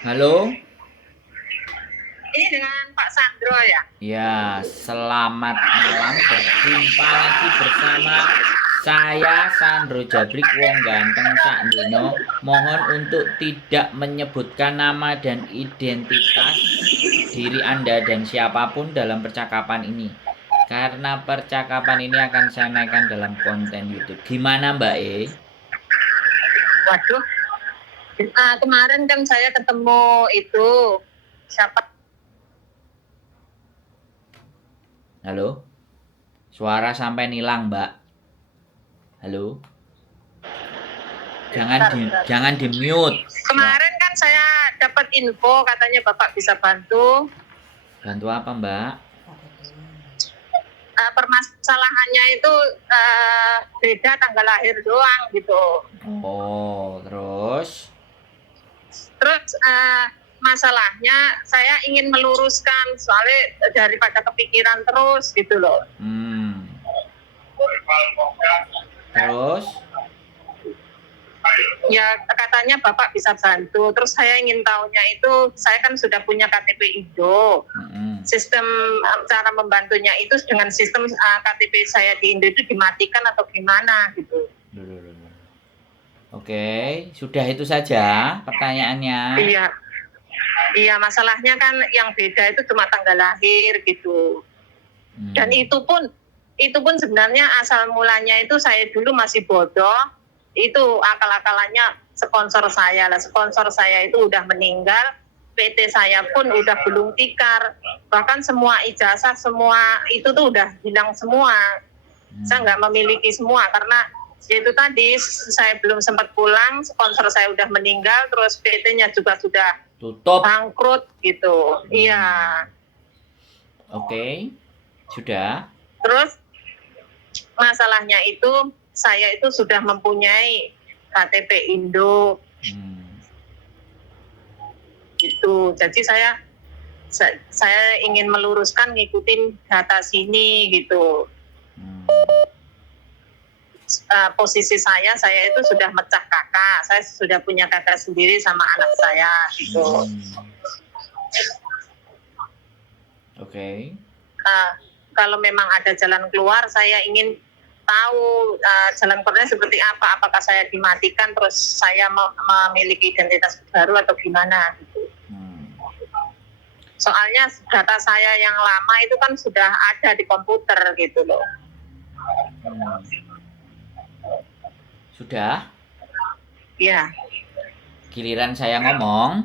Halo? Ini dengan Pak Sandro ya? Ya, selamat malam. Berjumpa lagi bersama saya Sandro Jabrik Wong Ganteng Sak Donya. Mohon untuk tidak menyebutkan nama dan identitas diri Anda dan siapapun dalam percakapan ini. Karena percakapan ini akan saya naikkan dalam konten YouTube. Gimana Mbak E? Waduh, kemarin kan saya ketemu itu siapa? Halo? Suara sampai nilang, Mbak. Halo? Jangan di mute. Kemarin kan saya dapat info katanya Bapak bisa bantu. Bantu apa, Mbak? Permasalahannya itu beda tanggal lahir doang gitu. Oh, terus? Terus masalahnya saya ingin meluruskan soalnya daripada kepikiran terus gitu loh. Terus? Ya katanya Bapak bisa bantu. Terus saya ingin tahunya itu, saya kan sudah punya KTP Indo. Sistem cara membantunya itu dengan sistem KTP saya di Indo itu dimatikan atau gimana gitu. Oke, sudah itu saja pertanyaannya. Iya, masalahnya kan yang beda itu cuma tanggal lahir gitu. Dan itu pun sebenarnya asal mulanya itu saya dulu masih bodoh. Itu akal-akalannya sponsor saya lah. Sponsor saya itu udah meninggal, PT saya pun udah gulung tikar, bahkan semua ijazah semua itu tuh udah hilang semua. Saya nggak memiliki semua karena itu tadi saya belum sempat pulang, sponsor saya udah meninggal, terus PT-nya juga sudah tutup, bangkrut gitu. Iya. Oke, sudah. Terus masalahnya itu saya itu sudah mempunyai KTP Indo. Gitu. Jadi saya ingin meluruskan ngikutin data sini gitu. Posisi saya itu sudah mecah kakak. Saya sudah punya kakak sendiri sama anak saya gitu. Oke. Kalau memang ada jalan keluar, saya ingin tahu jalan keluarnya seperti apa. Apakah saya dimatikan terus saya memiliki identitas baru atau gimana gitu. Soalnya data saya yang lama itu kan sudah ada di komputer gitu loh. Sudah? Iya. Giliran saya ngomong.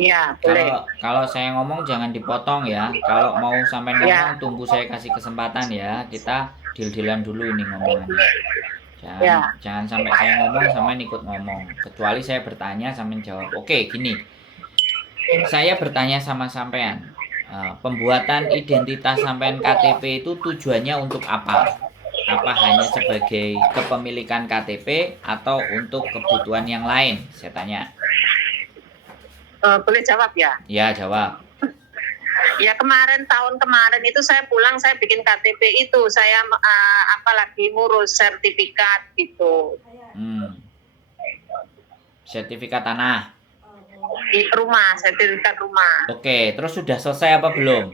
Iya, boleh. Kalau saya ngomong jangan dipotong ya. Kalau mau sampai ngomong tunggu saya kasih kesempatan ya. Kita deal-dealan dulu ini ngomongannya. Jangan sampai saya ngomong sampai ikut ngomong. Kecuali saya bertanya sampai jawab. Oke, gini. Saya bertanya sama sampean. Pembuatan identitas sampean KTP itu tujuannya untuk apa? Apa hanya sebagai kepemilikan KTP atau untuk kebutuhan yang lain? Saya tanya. Boleh jawab ya? Ya, jawab. Ya tahun kemarin itu saya pulang, saya bikin KTP itu, saya apalagi ngurus sertifikat gitu. Sertifikat tanah. Di rumah, sertifikat rumah. Oke, terus sudah selesai apa belum?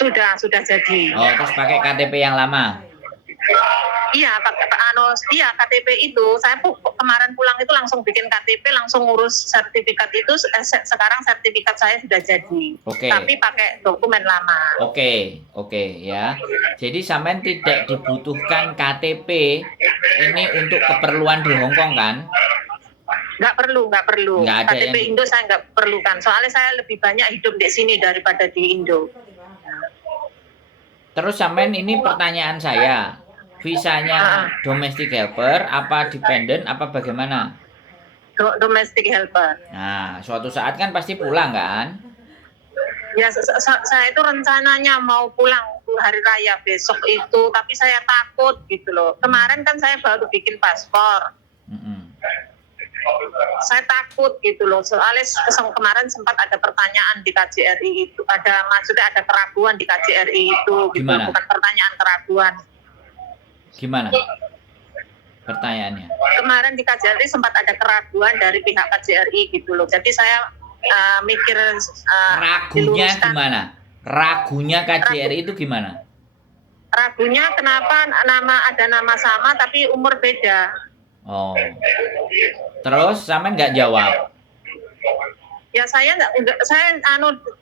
Sudah jadi. Oh, terus pakai KTP yang lama? Iya, KTP itu saya kemarin pulang itu langsung bikin KTP, langsung ngurus sertifikat itu. Sekarang sertifikat saya sudah jadi. Oke. Tapi pakai dokumen lama. Oke ya. Jadi sampean tidak dibutuhkan KTP ini untuk keperluan di Hong Kong kan? Nggak perlu. Nggak ada KTP Indo saya nggak perlukan. Soalnya saya lebih banyak hidup di sini daripada di Indo. Terus sampean ini pertanyaan saya. Visanya domestic helper, apa dependent, apa bagaimana? Domestic helper. Nah, suatu saat kan pasti pulang kan? Ya, saya itu rencananya mau pulang hari raya besok itu, tapi saya takut gitu loh. Kemarin kan saya baru bikin paspor. Saya takut gitu loh, soalnya kemarin sempat ada pertanyaan di KJRI itu, maksudnya ada keraguan di KJRI itu. Gitu. Gimana? Bukan pertanyaan, keraguan. Gimana pertanyaannya? Kemarin di KJRI sempat ada keraguan dari pihak KJRI gitu loh. Jadi saya mikir Ragunya diluruskan. gimana? Ragunya KJRI itu gimana? Ragunya kenapa ada nama sama tapi umur beda. Oh. Terus sampean nggak jawab? Ya saya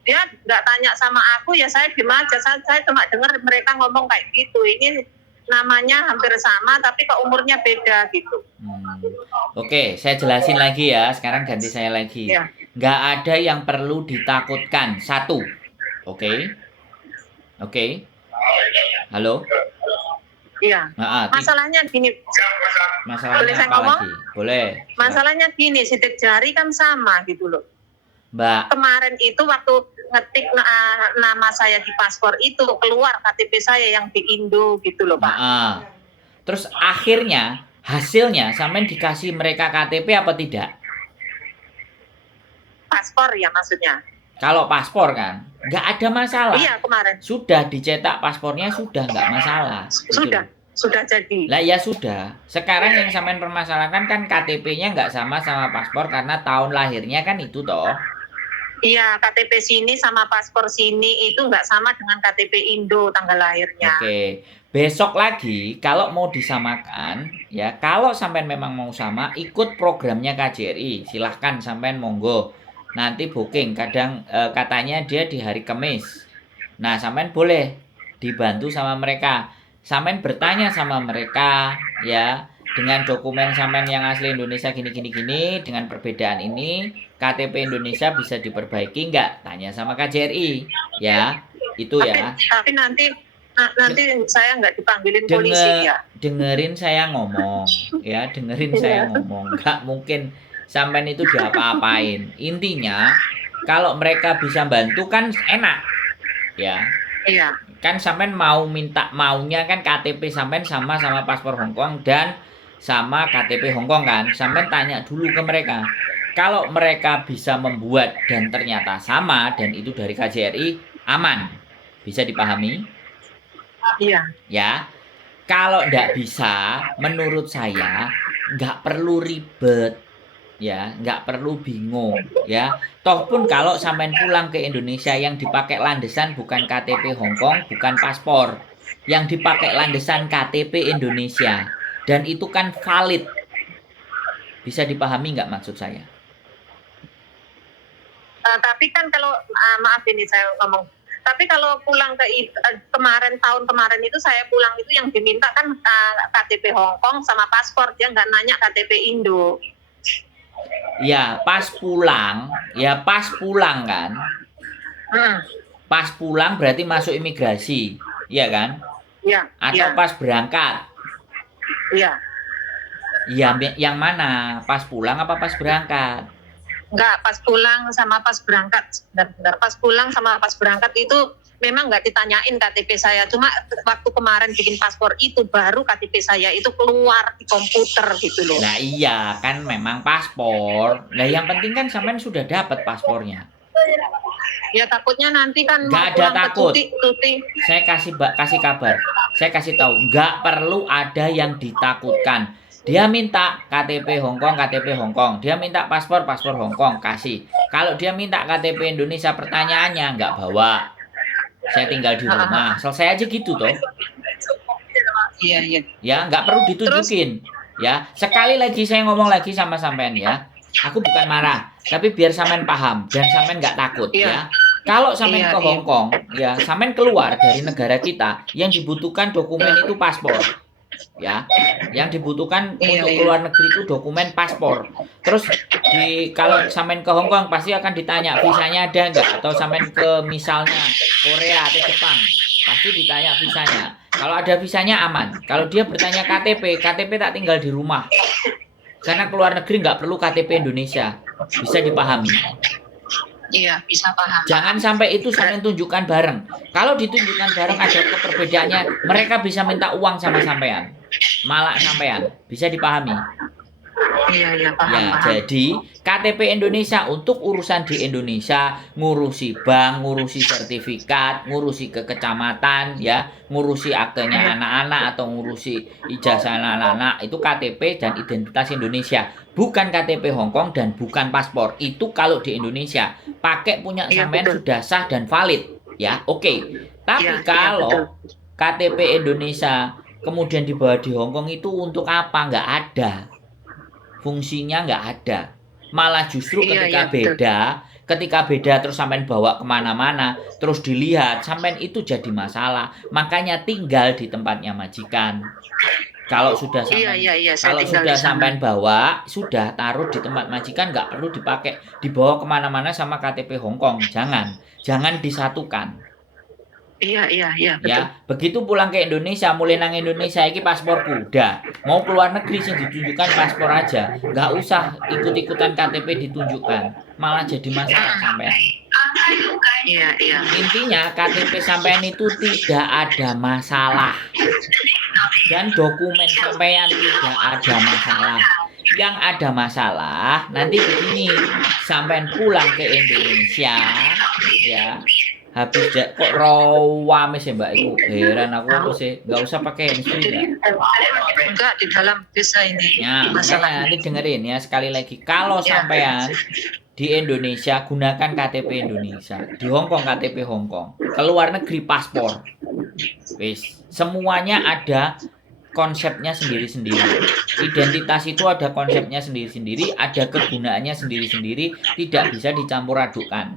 dia nggak tanya sama aku, ya saya diem aja. Saya cuma dengar mereka ngomong kayak gitu. Ini namanya hampir sama tapi kok umurnya beda gitu. Oke, saya jelasin lagi ya. Sekarang ganti saya lagi. Ya. Nggak ada yang perlu ditakutkan. Satu. Oke. Oke. Halo? Iya. Masalahnya gini. Masalahnya boleh saya apa ngomong? lagi? Boleh. Masalahnya gini, sidik jari kan sama gitu loh. Mbak. Kemarin itu waktu ngetik nama saya di paspor itu keluar KTP saya yang di Indo gitu loh Pak. Terus akhirnya hasilnya sampean dikasih mereka KTP apa tidak? Paspor ya maksudnya. Kalau paspor kan nggak ada masalah. Iya kemarin. Sudah dicetak paspornya sudah nggak masalah. Sudah jadi. Lah ya sudah. Sekarang yang sampean permasalahkan kan KTP-nya nggak sama paspor karena tahun lahirnya kan itu toh. Iya, KTP sini sama paspor sini itu nggak sama dengan KTP Indo tanggal lahirnya. Oke. Besok lagi kalau mau disamakan ya, kalau sampean memang mau sama, ikut programnya KJRI. Silahkan sampean monggo. Nanti booking, kadang katanya dia di hari Kamis. Nah, sampean boleh dibantu sama mereka. Sampean bertanya sama mereka ya, dengan dokumen sampean yang asli Indonesia gini dengan perbedaan ini, KTP Indonesia bisa diperbaiki nggak? Tanya sama KJRI ya. Itu ya. Tapi nanti saya nggak dipanggilin polisi ya. Dengerin saya ngomong ya, dengerin saya ngomong. Nggak mungkin sampean itu diapa-apain. Intinya kalau mereka bisa bantu kan enak ya. Iya. Kan sampean maunya kan KTP sampean sama paspor Hongkong dan sama KTP Hongkong kan. Sampean tanya dulu ke mereka. Kalau mereka bisa membuat dan ternyata sama dan itu dari KJRI, aman. Bisa dipahami? Iya. Ya. Kalau nggak bisa, menurut saya nggak perlu ribet. Ya, nggak perlu bingung ya. Toh pun kalau sampean pulang ke Indonesia yang dipakai landesan bukan KTP Hongkong, bukan paspor. Yang dipakai landesan KTP Indonesia. Dan itu kan valid. Bisa dipahami nggak maksud saya? Tapi kan kalau maaf ini saya ngomong. Tapi kalau pulang ke tahun kemarin itu saya pulang itu yang diminta kan KTP Hongkong sama paspor, dia nggak nanya KTP Indo. Ya pas pulang kan. Pas pulang berarti masuk imigrasi, iya kan? Iya. Atau pas berangkat? Iya. Iya, yang mana? Pas pulang apa pas berangkat? Enggak, pas pulang sama pas berangkat. Bentar. Pas pulang sama pas berangkat itu memang nggak ditanyain KTP saya. Cuma waktu kemarin bikin paspor itu baru KTP saya itu keluar di komputer gitu loh. Nah iya, kan memang paspor. Nah yang penting kan sampean sudah dapat paspornya. Ya takutnya nanti kan nggak ada takut. Saya kasih kabar. Saya kasih tahu, nggak perlu ada yang ditakutkan. Dia minta KTP Hongkong. Dia minta paspor Hongkong, kasih. Kalau dia minta KTP Indonesia, pertanyaannya nggak bawa. Saya tinggal di rumah. Selesai aja gitu toh. Iya. Ya, nggak perlu ditunjukin. Ya, sekali lagi saya ngomong lagi sama sampean ya. Aku bukan marah, tapi biar sampean paham dan sampean nggak takut ya. Kalau sampean ke Hongkong, ya, sampean keluar dari negara kita, yang dibutuhkan dokumen itu paspor. Ya, yang dibutuhkan untuk keluar negeri itu dokumen paspor. Terus kalau sampean ke Hongkong pasti akan ditanya visanya ada nggak, atau sampean ke misalnya Korea atau Jepang pasti ditanya visanya. Kalau ada visanya aman. Kalau dia bertanya KTP tak tinggal di rumah. Karena keluar negeri nggak perlu KTP Indonesia. Bisa dipahami? Iya, bisa paham. Jangan sampai itu sampean tunjukkan bareng. Kalau ditunjukkan bareng ada perbedaannya, mereka bisa minta uang sama sampean. Malah sampean. Bisa dipahami? Iya, iya, paham, Ya, paham. jadi KTP Indonesia untuk urusan di Indonesia, ngurusi bank, ngurusi sertifikat, ngurusi ke kecamatan, ya, ngurusi aktenya Iya, anak-anak atau ngurusi ijazah anak-anak, itu KTP dan identitas Indonesia. Bukan KTP Hongkong dan bukan paspor. Itu kalau di Indonesia, pakai punya iya, sampean betul. sudah sah dan valid, ya, oke. Iya, Tapi iya, betul. kalau KTP Indonesia kemudian dibawa di Hongkong itu untuk apa? Nggak ada, fungsinya nggak ada. Malah justru Iya, iya, betul. ketika beda terus sampean bawa kemana-mana, terus dilihat, sampean itu jadi masalah. Makanya tinggal di tempatnya majikan. Kalau sudah Iya, sampean iya, iya, saya kalau tinggal sudah di sana. sampean bawa, sudah taruh di tempat majikan, nggak perlu dipakai, dibawa kemana-mana sama KTP Hongkong. Jangan disatukan. Iya, iya, iya, betul. Ya, begitu pulang ke Indonesia, mulai nang Indonesia iki pasporku udah. Mau keluar negeri sih ditunjukkan paspor aja, nggak usah ikut-ikutan KTP ditunjukkan, malah jadi masalah sampean. Iya, iya. Intinya KTP sampean itu tidak ada masalah dan dokumen sampean tidak ada masalah. Yang ada masalah nanti begini, sampean pulang ke Indonesia, ya, habis kok rawame sih Mbak, itu heran aku apa sih, nggak usah pakai handsfree Jadi, nggak. enggak di dalam bisa ini Ya, makanya masalahnya. nanti dengerin ya sekali lagi, kalau Ya, sampean di Indonesia gunakan KTP Indonesia, di Hongkong KTP Hongkong, keluar negeri paspor, wis semuanya ada konsepnya sendiri-sendiri. Identitas itu ada konsepnya sendiri-sendiri, ada kegunaannya sendiri-sendiri, tidak bisa dicampur adukkan.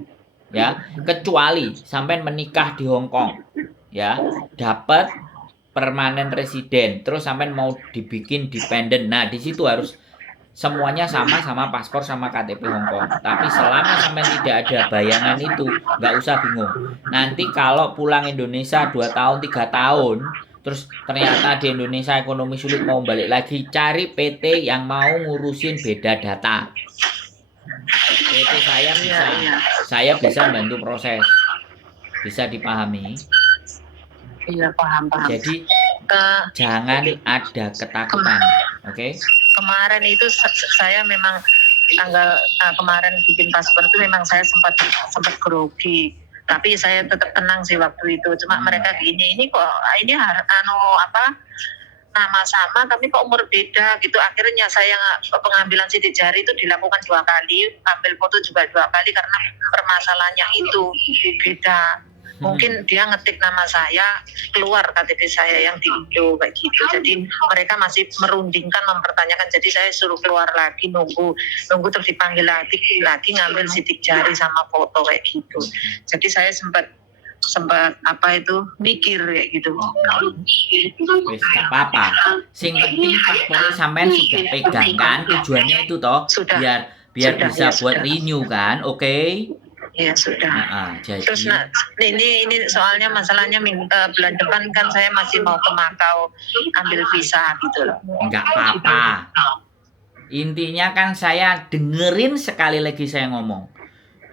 Ya, kecuali sampai menikah di Hong Kong, ya, dapat permanen residen, terus sampai mau dibikin dependent. Nah, di situ harus semuanya sama paspor sama KTP Hong Kong. Tapi selama sampai tidak ada bayangan itu, nggak usah bingung. Nanti kalau pulang Indonesia 2 tahun, 3 tahun, terus ternyata di Indonesia ekonomi sulit mau balik lagi, cari PT yang mau ngurusin beda data. PT iya, iya. saya bisa bantu proses. Bisa dipahami. Iya, paham, paham. Jadi Eh, jangan ada ketakutan, oke? kemarin itu saya memang kemarin bikin paspor itu memang saya sempat grogi, tapi saya tetap tenang sih waktu itu. Cuma mereka ini kok ini nama sama tapi kok umur beda gitu. Akhirnya saya pengambilan sidik jari itu dilakukan 2 kali, ambil foto juga 2 kali karena permasalahannya itu beda. Mungkin dia ngetik nama saya, keluar KTP saya yang di Indo kayak gitu. Jadi mereka masih merundingkan, mempertanyakan. Jadi saya suruh keluar lagi, nunggu terus dipanggil lagi ngambil sidik jari sama foto kayak gitu. Jadi saya sempat mikir kayak gitu. Wis gak apa-apa. Sing penting paspornya sampean sudah pegang kan, tujuannya itu toh, Sudah. biar Sudah, bisa ya, buat sudah. renew kan, oke? Ya sudah. Jadi Terus ini soalnya masalahnya bulan depan kan saya masih mau ke Makau ambil visa gitu loh. nggak apa-apa. Intinya kan saya dengerin sekali lagi saya ngomong.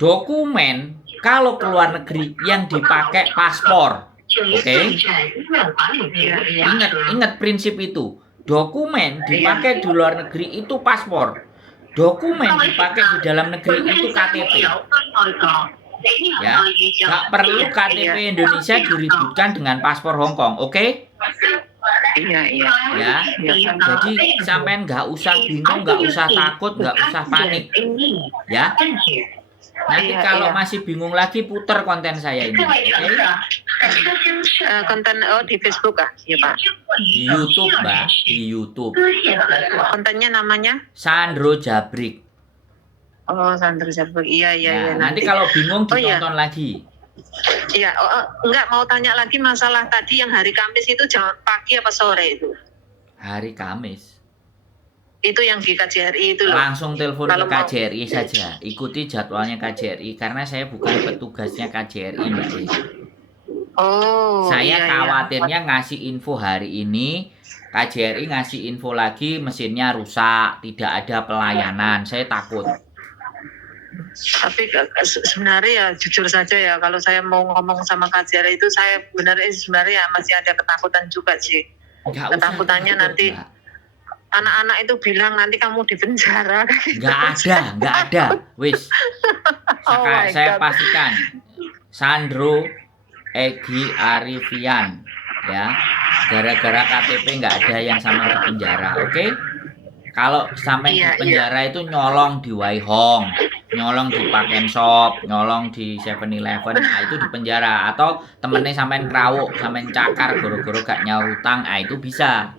Dokumen kalau keluar negeri yang dipakai paspor. Oke? Ingat prinsip itu. Dokumen dipakai di luar negeri itu paspor. Dokumen dipakai di dalam negeri itu KTP. Ya, nggak perlu KTP Indonesia diributkan dengan paspor Hong Kong, oke? Iya. Ya, jadi sampean nggak usah bingung, nggak usah takut, nggak usah panik, ya. Nanti kalau masih bingung lagi putar konten saya ini, oke? Konten di Facebook ya Pak? Di YouTube, Mbak, di YouTube. Kontennya namanya? Sandro Jabrik. Oh, Sandro Jabrik. Iya. Nanti kalau bingung ditonton lagi. Iya, enggak mau tanya lagi masalah tadi yang hari Kamis itu jam pagi apa sore itu? Hari Kamis. Itu yang di KJRI itu loh. Langsung telepon ke KJRI saja. Ikuti jadwalnya KJRI karena saya bukan petugasnya KJRI, Mbak. Oh. Saya khawatirnya ngasih info hari ini, KJRI ngasih info lagi mesinnya rusak, tidak ada pelayanan. Saya takut. Tapi sebenarnya ya jujur saja ya, kalau saya mau ngomong sama KJRI itu saya sebenarnya masih ada ketakutan juga sih. Ketakutannya nanti anak-anak itu bilang nanti kamu di penjara. Nggak ada. Wis. Oh my Saya God. pastikan. Sandro Egy Arifian, ya. Gara-gara KTP nggak ada yang sama di penjara, oke? Kalau sampai di Iya, penjara itu nyolong di Waihong, nyolong di Paken Shop, nyolong di 7-Eleven, nah itu di penjara. Atau temennya sampein kerawuk, sampein cakar, goro-goro gak nyaur utang, nah itu bisa.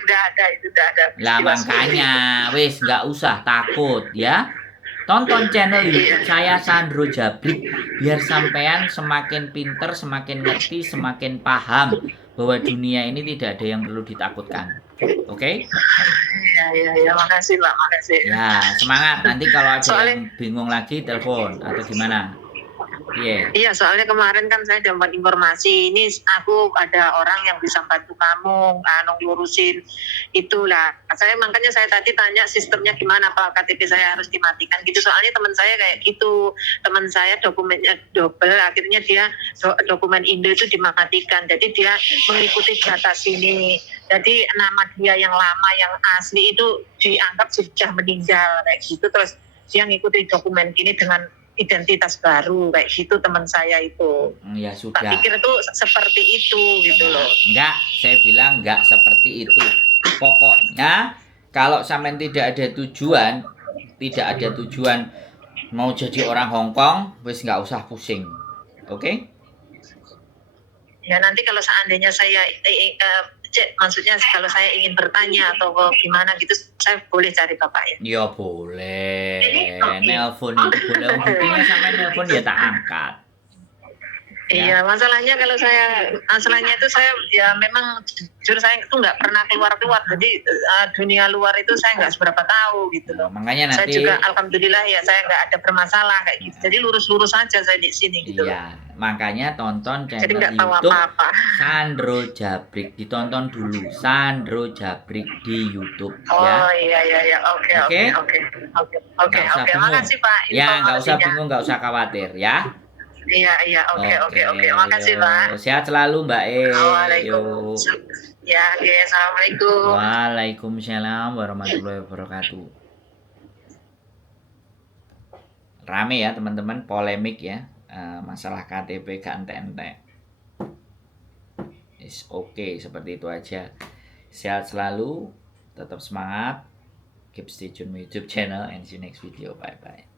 Udah ada itu, udah ada. Lah peristiwa makanya, wis nggak usah takut ya. Tonton channel YouTube saya Sandro Jabrik biar sampean semakin pinter, semakin ngerti, semakin paham bahwa dunia ini tidak ada yang perlu ditakutkan. Oke? Iya, makasih Pak, makasih. Ya, semangat. Nanti kalau ada Soalnya- yang bingung lagi telepon atau gimana? Iya. Iya, soalnya kemarin kan saya dapat informasi ini aku ada orang yang bisa bantu kamu ngurusin itulah. Makanya saya tadi tanya sistemnya gimana Pak, KTP saya harus dimatikan gitu. Soalnya teman saya kayak gitu. Teman saya dokumennya double, akhirnya dia dokumen Indo itu dimatikan. Jadi dia mengikuti data sini. Jadi nama dia yang lama yang asli itu dianggap sudah meninggal kayak gitu. Terus dia ngikuti dokumen ini dengan identitas baru kayak gitu teman saya itu. Ya Tak sudah. pikir itu seperti itu gitu loh. Enggak, saya bilang enggak seperti itu. Pokoknya kalau sampean tidak ada tujuan mau jadi orang Hong Kong, wis nggak usah pusing. Oke? Ya nanti kalau seandainya saya maksudnya kalau saya ingin bertanya atau gimana gitu, saya boleh cari Bapak ya? Ya boleh. Nelpon itu boleh. Buktinya sampai nelpon ya tak angkat. Iya, masalahnya itu saya ya memang jujur saya itu nggak pernah keluar, jadi dunia luar itu saya nggak seberapa tahu gitu loh. Makanya Saya nanti juga alhamdulillah ya saya nggak ada bermasalah kayak gitu. Jadi lurus-lurus aja saya di sini gitu. Iya, makanya tonton Jadi channel nggak tahu YouTube apa-apa. Sandro Jabrik. Ditonton dulu Sandro Jabrik di YouTube Oh ya. iya, oke. Nggak usah bingung. Makasih Pak. Ya, nggak usah informasinya. bingung, nggak usah khawatir ya. Iya, oke. Makasih Pak. Sehat selalu Mbak E. Waalaikumsalam. Ya, oke, assalamualaikum. Waalaikumsalam warahmatullahi wabarakatuh. Rame ya teman-teman, polemik ya, masalah KTP gak entek-entek. Oke, seperti itu aja. Sehat selalu, tetap semangat, keep stay tune my YouTube channel and see you next video. Bye bye.